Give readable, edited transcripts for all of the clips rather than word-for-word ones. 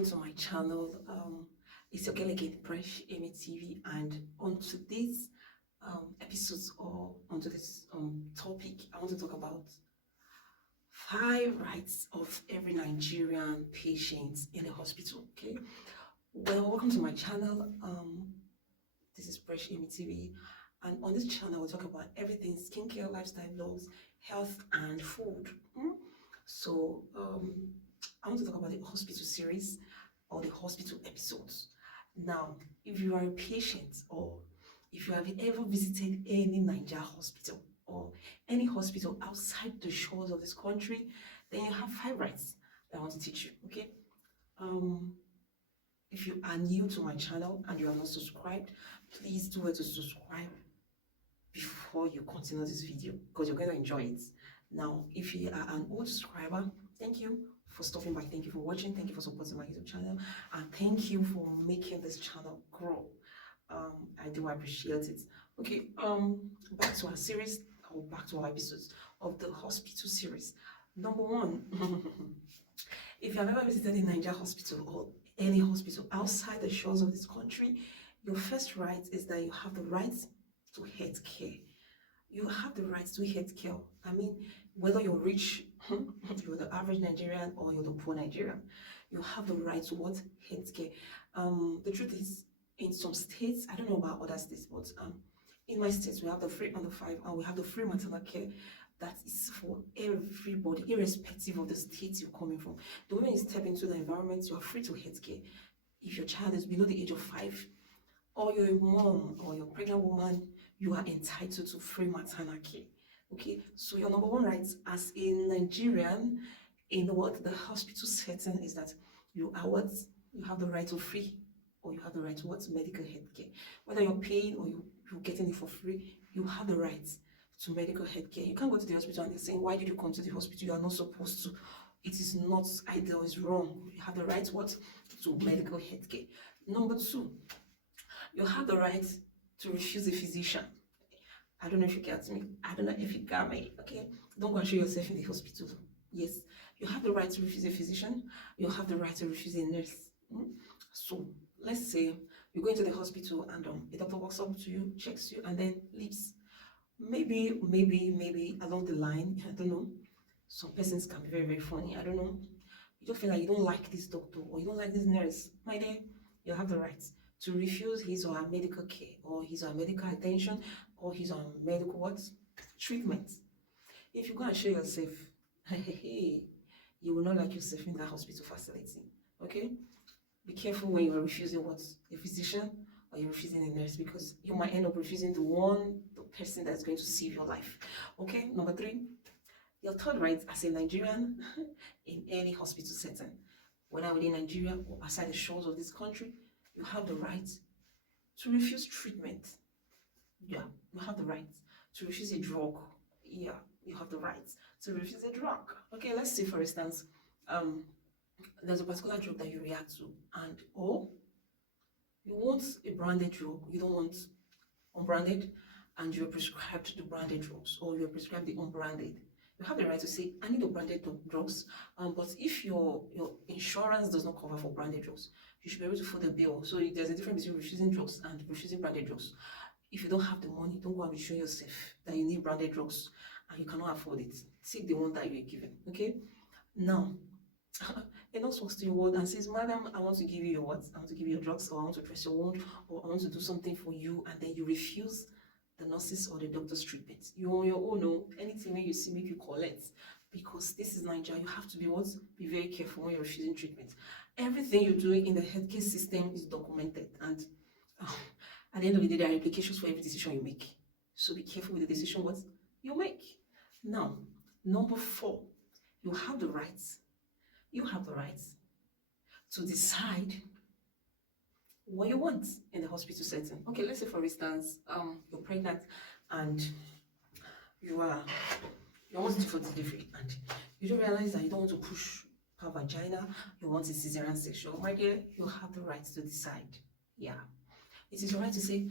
welcome to my channel. It's your girl again, Fresh Amy TV, and on today's episodes or onto this topic, I want to talk about 5 rights of every Nigerian patient in a hospital. Okay, well, welcome to my channel. This is Fresh Amy TV, and on this channel, we'll talk about everything skincare, lifestyle blogs, health, and food. So, I want to talk about the hospital series or the hospital episodes. Now, if you are a patient or if you have ever visited any Nigeria hospital or any hospital outside the shores of this country, then you have 5 rights that I want to teach you. Okay. If you are new to my channel and you are not subscribed, please do it to subscribe before you continue this video because you're going to enjoy it. Now, if you are an old subscriber, thank you for stopping by, thank you for watching, thank you for supporting my YouTube channel, and thank you for making this channel grow. I do appreciate it. Okay, back to our series, or back to our episodes of the hospital series. Number 1, if you have ever visited a Nigeria hospital or any hospital outside the shores of this country, your first right is that you have the right to health care. You have the right to health care. I mean, whether you're rich, you're the average Nigerian, or you're the poor Nigerian, you have the right to what? Health care. The truth is, in some states, I don't know about other states, but in my states, we have the free under 5 and we have the free maternal care that is for everybody, irrespective of the state you're coming from. The moment you step into the environment, you are free to health care. If your child is below the age of 5, or you're a mom or you're a pregnant woman, you are entitled to free maternal care. Okay, so your number 1 right as a Nigerian in the hospital setting is that you have the right to free, or you have the right to medical health care. Whether you're paying or you're getting it for free, you have the right to medical health care. You can't go to the hospital and they're saying, why did you come to the hospital? You are not supposed to. It is not ideal, it's wrong. You have the right to medical health care. Number 2, you have the right to refuse a physician. I don't know if you get me. I don't know if you got me. Okay, don't go and show yourself in the hospital. Yes, you have the right to refuse a physician. You have the right to refuse a nurse. So let's say you go into the hospital and a doctor walks up to you, checks you, and then leaves. Maybe along the line, I don't know. Some persons can be very, very funny. I don't know. You just feel like you don't like this doctor or you don't like this nurse. My dear, you have the right to refuse his or her medical care, or his or her medical attention, or his or her medical treatment. If you go and show yourself, you will not like yourself in that hospital facility. Okay? Be careful when you are refusing a physician or you're refusing a nurse, because you might end up refusing the person that's going to save your life. Okay? Number 3, your third right as a Nigerian in any hospital setting, whether within Nigeria or outside the shores of this country, you have the right to refuse treatment. Yeah, you have the right to refuse a drug. Yeah, you have the right to refuse a drug. Okay, let's say for instance, there's a particular drug that you react to, or you want a branded drug, you don't want unbranded, and you're prescribed the branded drugs, or you're prescribed the unbranded. You have the right to say, I need the branded drugs, but if your insurance does not cover for branded drugs, you should be able to foot the bill. So there's a difference between refusing drugs and refusing branded drugs. If you don't have the money, don't go and be showing yourself that you need branded drugs and you cannot afford it. Take the one that you are given. Okay? Now, a nurse walks to your ward and says, Madam, I want to give you your I want to give you your drugs, or I want to press your wound, or I want to do something for you, and then you refuse the nurses or the doctor's treatment. You on your own, no, anything when you see, make you collect, because this is Nigeria. You have to be very careful when you're refusing treatment. Everything you're doing in the healthcare system is documented, and at the end of the day, there are implications for every decision you make. So be careful with the decision you make. Now, number 4, you have the rights. You have the right to decide what you want in the hospital setting. Okay, let's say for instance, you're pregnant and you want to do for delivery, and you don't realize that you don't want to push her vagina, you want a cesarean section. My dear, you have the right to decide. Yeah, it is your right to say,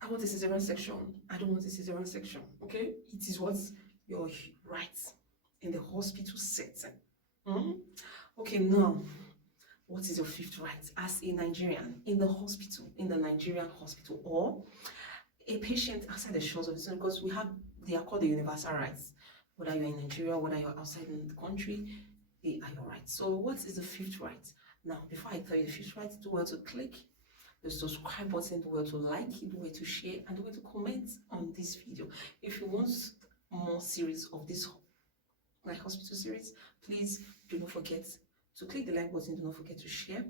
I want a cesarean section, I don't want a cesarean section. Okay, it is your right in the hospital setting. Okay, now what is your fifth right as a Nigerian in the hospital, in the Nigerian hospital, or a patient outside the shores of the zone? Because they are called the universal rights. Whether you're in Nigeria, whether you're outside in the country, they are your rights. So what is the fifth right? Now, before I tell you the fifth right, do well to click the subscribe button, do well to like, do well to share, and do well to comment on this video. If you want more series of this my hospital series, please do not forget to click the like button, do not forget to share,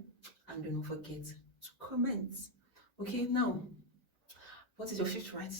and do not forget to comment. Okay, now, what is your fifth right?